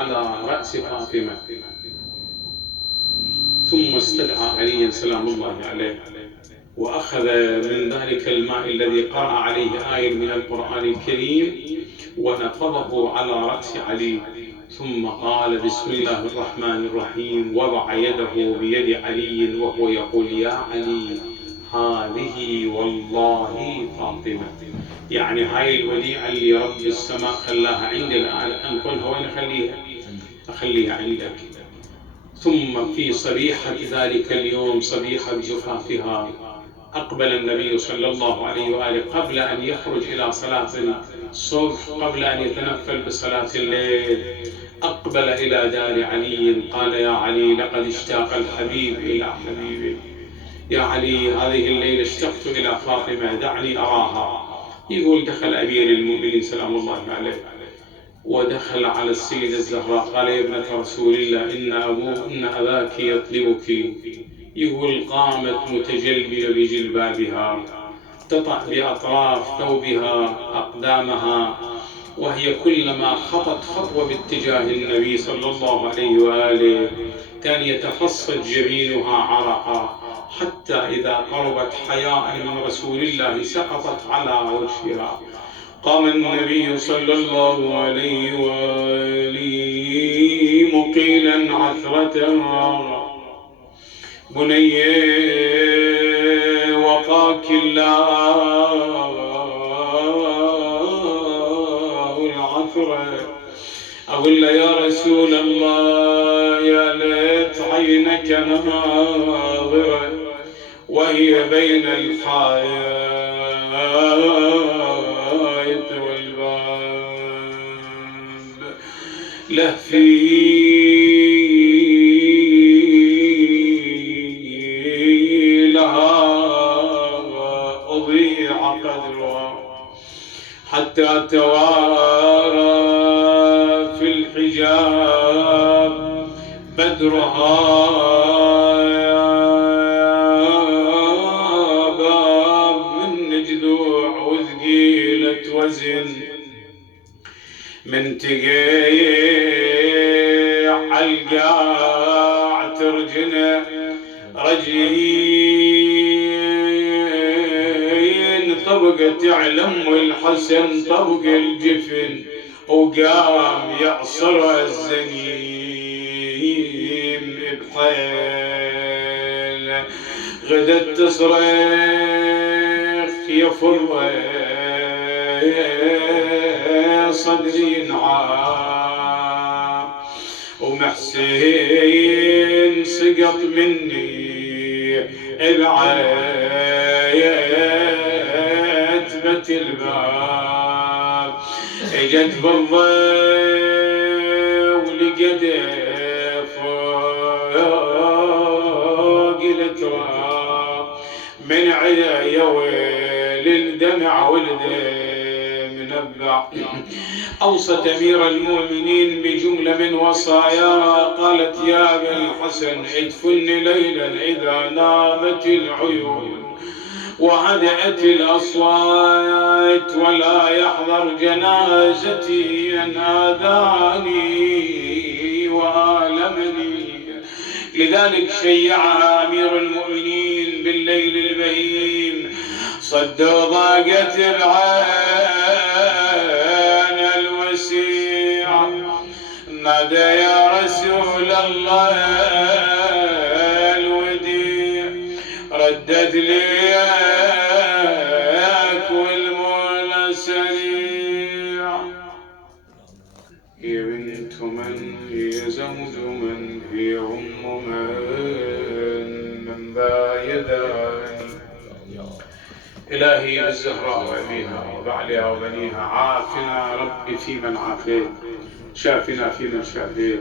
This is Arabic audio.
على رأس فاطمة، ثم استدعى عليا سلام الله عليه وأخذ من ذلك الماء الذي قرأ عليه آية من القرآن الكريم ونفضه على رأس علي، ثم قال بسم الله الرحمن الرحيم، وضع يده بيد علي وهو يقول يا علي هذه والله فاطمة، يعني هاي الوديعة اللي رب السماء خلاها عندي الآن أنقلها وين أخليها عندك. ثم في صبيحة ذلك اليوم، صبيحة جفافها، أقبل النبي صلى الله عليه وآله قبل أن يخرج إلى صلاة الصبح، قبل أن يتنفل بصلاة الليل، أقبل إلى دار علي قال يا علي لقد اشتاق الحبيب إلى حبيبي، يا علي هذه الليلة اشتقت إلى فاطمة دعني أراها. يقول دخل أمير المؤمنين سلام الله عليه ودخل على السيدة الزهراء قال يا ابنة رسول الله إن أباك يطلبك. يقول قامت متجلبلة بجلبابها تطأ بأطراف ثوبها أقدامها، وهي كلما خطت خطوة باتجاه النبي صلى الله عليه وآله كان يتفصل جبينها عرقا، حتى إذا قربت حياء من رسول الله سقطت على وجهها. قام النبي صلى الله عليه وآله مقيلا عثرتها بني وقاك الله العثرة. أقول له يا رسول الله يا ليت عينك ناظرة وهي بين الحائط والباب لهفي حتى توارى في الحجاب بدرها باب من جذوع وثقيلة وزن من تقيع عالقاع ترجنه رجين طبقة تعلم والحسن طبق الجفن وقام يعصر الزنيم بحيل غدت تصرخ يفر صدري نعام ومحسين سقط مني بعتبة الباب اجت بالضيف ولقد فوق التراب من عيا ويل الدمع والدم منبع. أوصت أمير المؤمنين بجملة من وصايا قالت يا ابن الحسن ادفني ليلا إذا نامت العيون وهدأت الأصوات ولا يحضر جنازتي أن آذاني وآلمني. لذلك شيعها أمير المؤمنين بالليل البهيم صد ضاقت العين الوسيعة نادى يا رسول الله الوديع ردد لي والمولى سريع. هي بنت من هي زوج من هي أم من ذا يداني. إلهي الزهراء وأبيها وبعلها وبنيها عافنا ربي في من عافيت شافنا في من شافيت.